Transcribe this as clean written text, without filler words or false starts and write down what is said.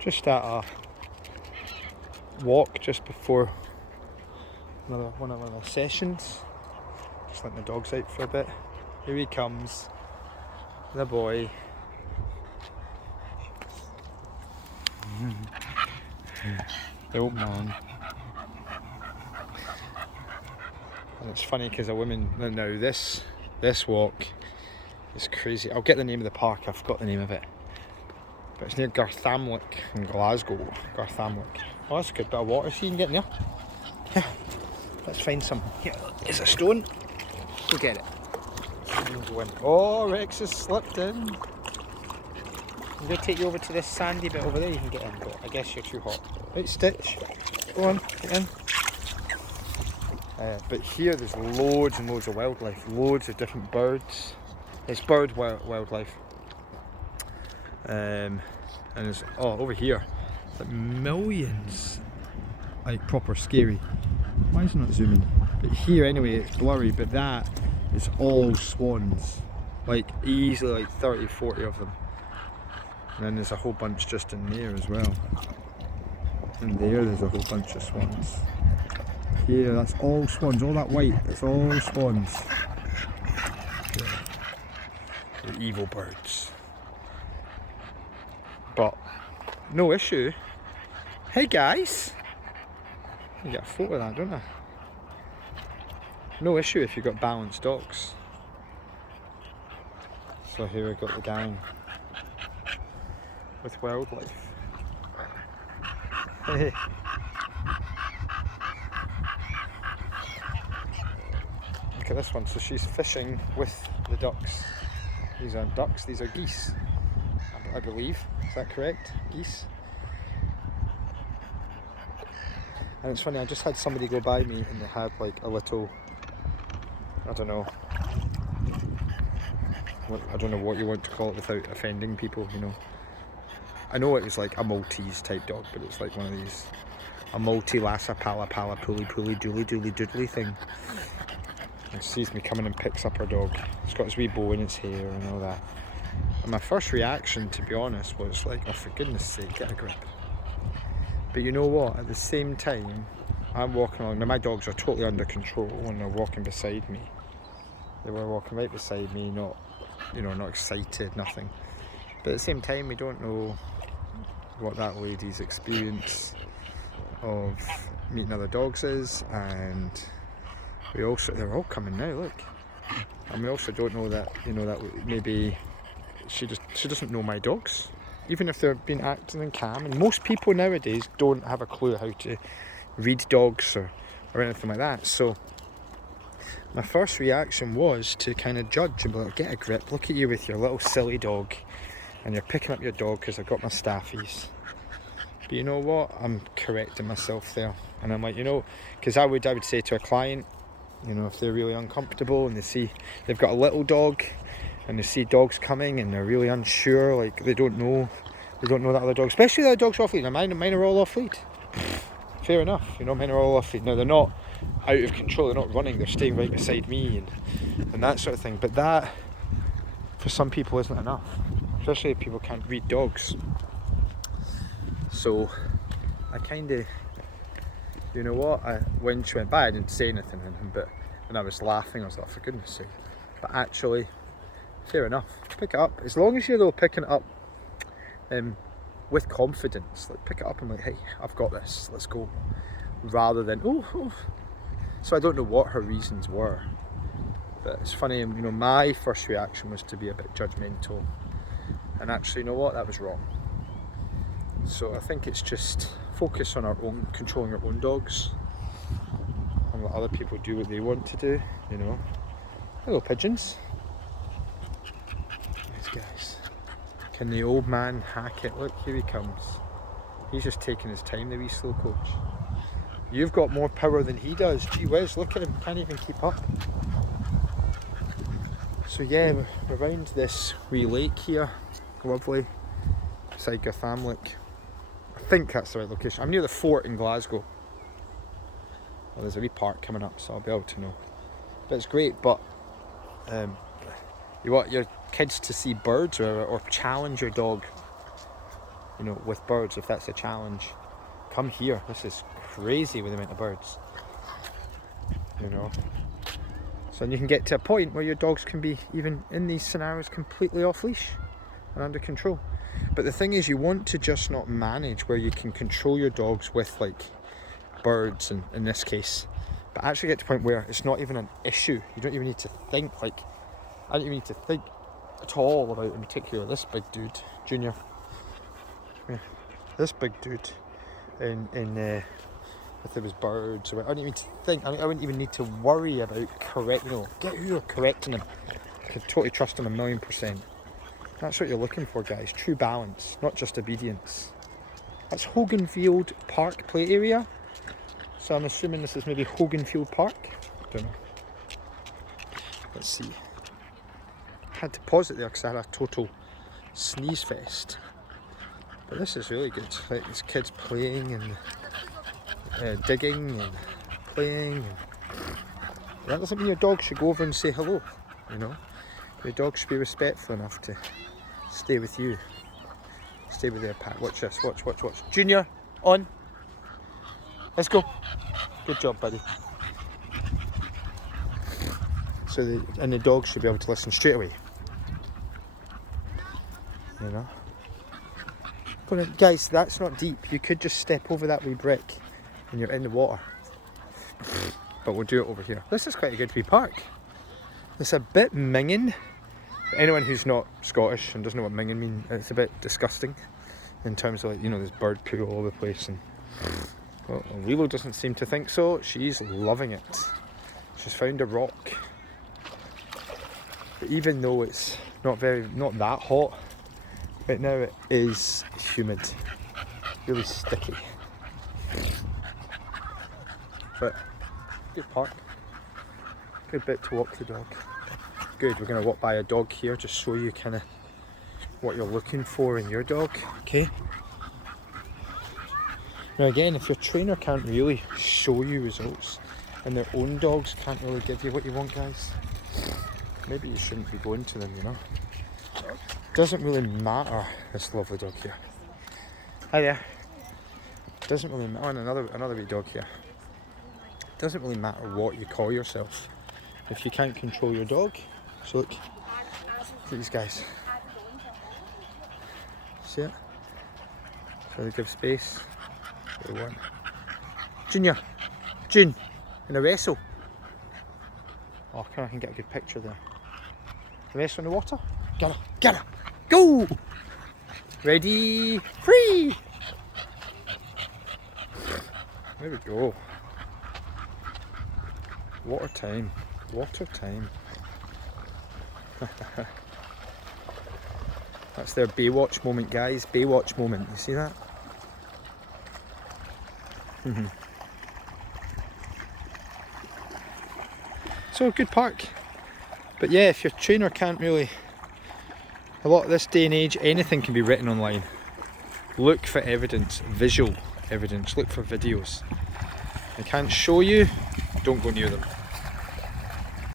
Just at a walk just before one of the sessions. Just letting the dogs out for a bit. Here he comes, the boy. The old man. And it's funny because a woman, now this walk is crazy. I'll get the name of the park, I forgot the name of it. But it's near Garthamlick in Glasgow. Garthamlick. Oh, that's a good bit of water. See, you can get in there. Yeah. Let's find some. Here, it's a stone. Go get it. Oh, Rex has slipped in. I'm going to take you over to this sandy bit over there. You can get in, but I guess you're too hot. Right, Stitch. Go on, get in. But here there's loads and loads of wildlife. Loads of different birds. It's bird wildlife. And there's, over here, like millions. Like proper scary. Why is it not zooming? But here anyway, it's blurry, but that is all swans. Like easily like 30, 40 of them. And then there's a whole bunch just in there as well. And there's a whole bunch of swans. Here, that's all swans, all that white, that's all swans. Yeah. The evil birds. But, no issue. Hey guys! You get a photo of that, don't I? No issue if you've got balanced dogs. So here we've got the gang with wildlife. Hey. Look at this one, so she's fishing with the ducks. These aren't ducks, these are geese, I believe. Is that correct? Geese? And it's funny, I just had somebody go by me and they had like a little, I don't know what you want to call it without offending people, you know. I know it was like a Maltese type dog, but it's like one of these, a Maltese Lhasa Pala Pala Puli Puli Dooley Dooley Doodly thing. And sees me coming and picks up her dog. It's got his wee bow in its hair and all that. And my first reaction, to be honest, was like, oh, for goodness sake, get a grip. But you know what? At the same time, I'm walking along. Now my dogs are totally under control when they're walking beside me. They were walking right beside me, not excited, nothing. But at the same time, we don't know what that lady's experience of meeting other dogs is, and they're all coming now, look. And we also don't know that, that maybe she doesn't know my dogs, even if they're being acting calm. And most people nowadays don't have a clue how to read dogs or anything like that. So my first reaction was to kind of judge and be like, get a grip, look at you with your little silly dog, and you're picking up your dog because I got my staffies. But you know what? I'm correcting myself there. And I'm like, because I would say to a client, if they're really uncomfortable and they see they've got a little dog and they see dogs coming and they're really unsure, like they don't know that other dog, especially the other dogs off lead. Now mine are all off lead. Fair enough, mine are all off lead. Now they're not out of control, they're not running, they're staying right beside me and that sort of thing. But that, for some people, isn't enough, especially if people can't read dogs. So I kind of, when she went by, I didn't say anything, and I was laughing. I was like, for goodness sake. But actually, fair enough. Pick it up. As long as you're picking it up with confidence. Like, pick it up and like, hey, I've got this. Let's go. Rather than, oh. So I don't know what her reasons were. But it's funny, my first reaction was to be a bit judgmental. And actually, that was wrong. So I think it's just focus on controlling our own dogs and let other people do what they want to do, Hello pigeons. These guys. Can the old man hack it? Look, here he comes. He's just taking his time, the wee slow coach. You've got more power than he does. Gee whiz, look at him, can't even keep up. So yeah, we're around this wee lake here. Lovely. Beside Garthamlick. I think that's the right location. I'm near the fort in Glasgow. Well, there's a wee park coming up, so I'll be able to know. But it's great, but you want your kids to see birds or challenge your dog you know, with birds, if that's a challenge, come here. This is crazy with the amount of birds, you know. So you can get to a point where your dogs can be, even in these scenarios, completely off leash and under control. But the thing is, you want to just not manage where you can control your dogs with like birds, and in this case, but actually get to a point where it's not even an issue. You don't even need to think, like, I don't even need to think at all about, in particular, this big dude, Junior. Yeah, this big dude if there was birds, or I don't even need to think. I wouldn't even need to worry about get who you're correcting him. I can totally trust him 1,000,000%. That's what you're looking for, guys. True balance, not just obedience. That's Hoganfield Park play area. So I'm assuming this is maybe Hoganfield Park. Don't know. Let's see. I had to pause it there because I had a total sneeze fest. But this is really good. Like, these kids playing and digging and playing. And that doesn't mean your dog should go over and say hello, you know. Your dog should be respectful enough to stay with you. Stay with their pack. Watch this. Watch. Junior, on. Let's go. Good job, buddy. So the dog should be able to listen straight away. You know. Guys, that's not deep. You could just step over that wee brick and you're in the water. But we'll do it over here. This is quite a good wee park. It's a bit minging. For anyone who's not Scottish and doesn't know what minging means, it's a bit disgusting in terms of, like, you know, there's bird poo all over the place. And well, Lilo doesn't seem to think so. She's loving it. She's found a rock. But even though it's not that hot, right now it is humid, really sticky. But good park, good bit to walk the dog. Good, we're going to walk by a dog here, just show you kind of what you're looking for in your dog, okay? Now again, if your trainer can't really show you results and their own dogs can't really give you what you want, guys, maybe you shouldn't be going to them, you know? Doesn't really matter. This lovely dog here. Hi there. Doesn't really matter. Another wee dog here. Doesn't really matter what you call yourself if you can't control your dog. So look at these guys. See it? So they give space. They want. Junior, June, in a wrestle. Oh, I can get a good picture there. Wrestle in the water. Get her, go! Ready, free! There we go. Water time. That's their Baywatch moment, guys. Baywatch moment. You see that? So, a good park. But yeah, if your trainer can't really... A lot of this day and age, anything can be written online. Look for evidence, visual evidence. Look for videos. They can't show you, don't go near them.